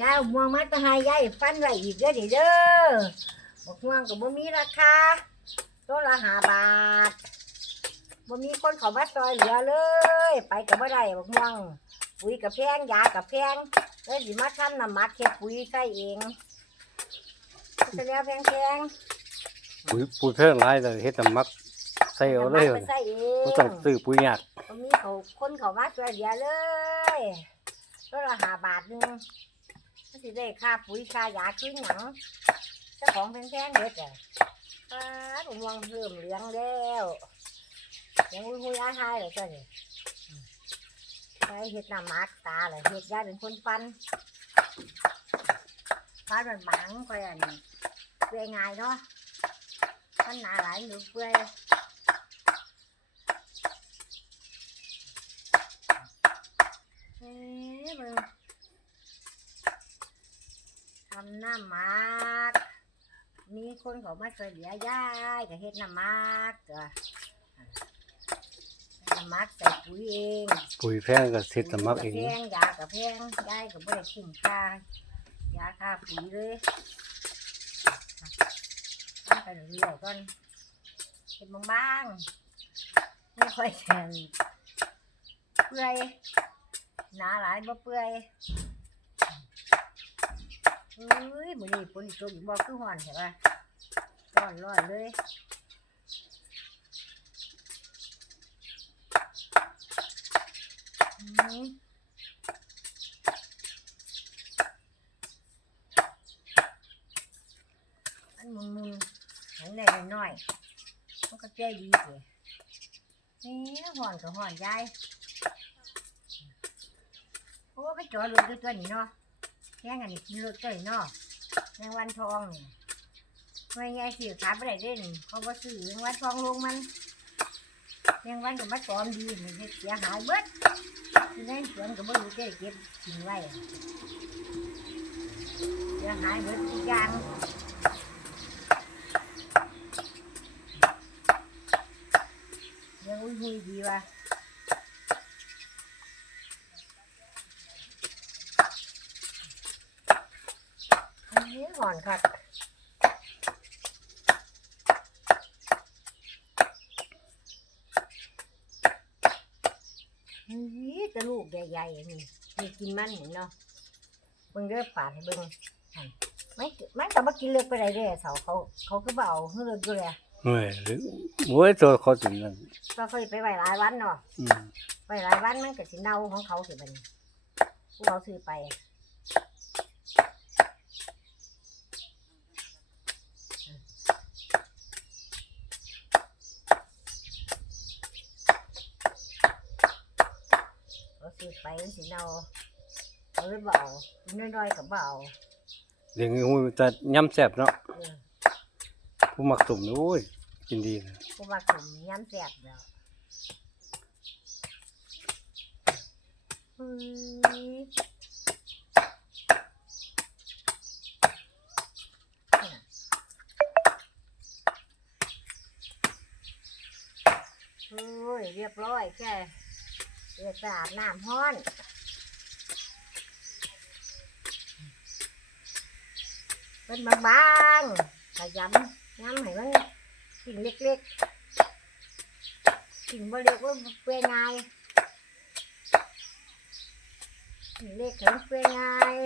ยายม่วงมาตะหายยายฟันไว้อีกเด้อนี่เด้อบักม่วงก็บ่มีราคาตัวละห้าบาทบ่มีคนเขามาซอยเหลือเลย ไปก็บ่ได้บักม่วงปุ๋ยกับแพงยากับแพงแล้วสิมาทำน้ำมัดเฮ็ดปุ๋ยใส่เองจะแล้วแพงปุ๋ยปุ๋ยเพิ่งหลายแต่เฮ็ดน้ำมักใส่ๆเอาน้ำเลมัยดว่าไปใส่เองบ่ต้องซื้อปุ๋ยยากบ่มีเขาคนเขามาช่วยเหลือเลยตัวละห้าบาทหนึงมัน สิได้ค่าปุ๋ยค่ายาคืนหยังเจ้าของแพงๆเด็ดอะป้าผมวางเพิ่มเหลืองแล้วยังอุ้ยหุยอาทายเลยจ้ะนี่อืมไปเฮ็ดน้ำมักตาเลยเฮ็ดยายเป็นคนฟันฟันมันบางคอยอันเปื่อยง่ายเนาะฟันหนาหลายหนูเปื่อย เอ๊ะมึง ทำน้ำมักมีคนเขามาช่วยเหลือยายก็เฮ็ดน้ำมักก็น้ำมักใส่ปุ๋ยเองปุ๋ยแพงก็เฮ็ดน้ำมักเองแพงยากับแพงยายก็บ่ได้คุ้มค่ายาค่าปุ๋ยเลยทำไปเรื่อยๆก่อนเป็นบางๆไม่ค่อยแข็งเปื่อยหนาหลายบ่เปื่อย เอ้ยมื้อนี้ฝนตกอีกบ่คือฮ้อนใช่ป่ะร้อนร้อนเลยอืมอันมุนมุนๆหันได้น้อยๆมันก็ใจดีสินี่ฮ้อนก็ฮ้อนยายโอ้ไปจอดรถด้วยตัวนี้เนาะ แค่งอันนี้กินรถเก่ยเนาะแมงวันทองนี่ไม่ไงสิขาไปได้เด่นเขาบ่ซื้อแมงวันทองลงมันแมงวันก็มาตอมดีมันเฮ็ดเสียหายเบิดที่นั่นสวนก็บ่รู้จะได้เก็บกินไว้เสียหายเบิดทุกอย่างเดี๋ยวอุ้ยหุยดีว่ะ อันนี้ก่อนค่ะนี่จะลูกใหญ่ๆอันนี่มีกินมันเห็นเนาะเบิ่งเด้อปาดให้เบิ่งอั่นไม่ไม่ก็มากินเลือกไปได้เด้อเสาเขาเขาก็บ่เอาเฮือเลือกอยู่เลยเฮ้ยหรือโอ้ยตัวเขาสินั่นก็เคยไปไว้หลายวันเนาะอืมไว้หลายวันมันก็สิเน่าของเขาสิบัดนี้ผู้เขาซื้อไป เขาซื้อไปมันสิเน่าเขาเลยบ่เอากินน้อยๆก็บ่เอาเดี๋ยวนี้หูแต่ย่ำแซ่บเนาะเออผู้มักตุ่มนี่โอ้ยกินดีนะผู้ว่าผมย้ำแสบแล้วเฮ้ยโอ้ยเรียบร้อยแค่ เรียกสะอาบน้ำห้อนเป็นบางๆขยำย้ำให้มันกิ่งเล็กๆกิ่งบ่เล็กว่าเปื่อยง่ายสิ่งเล็กให้มันเปื่อยง่าย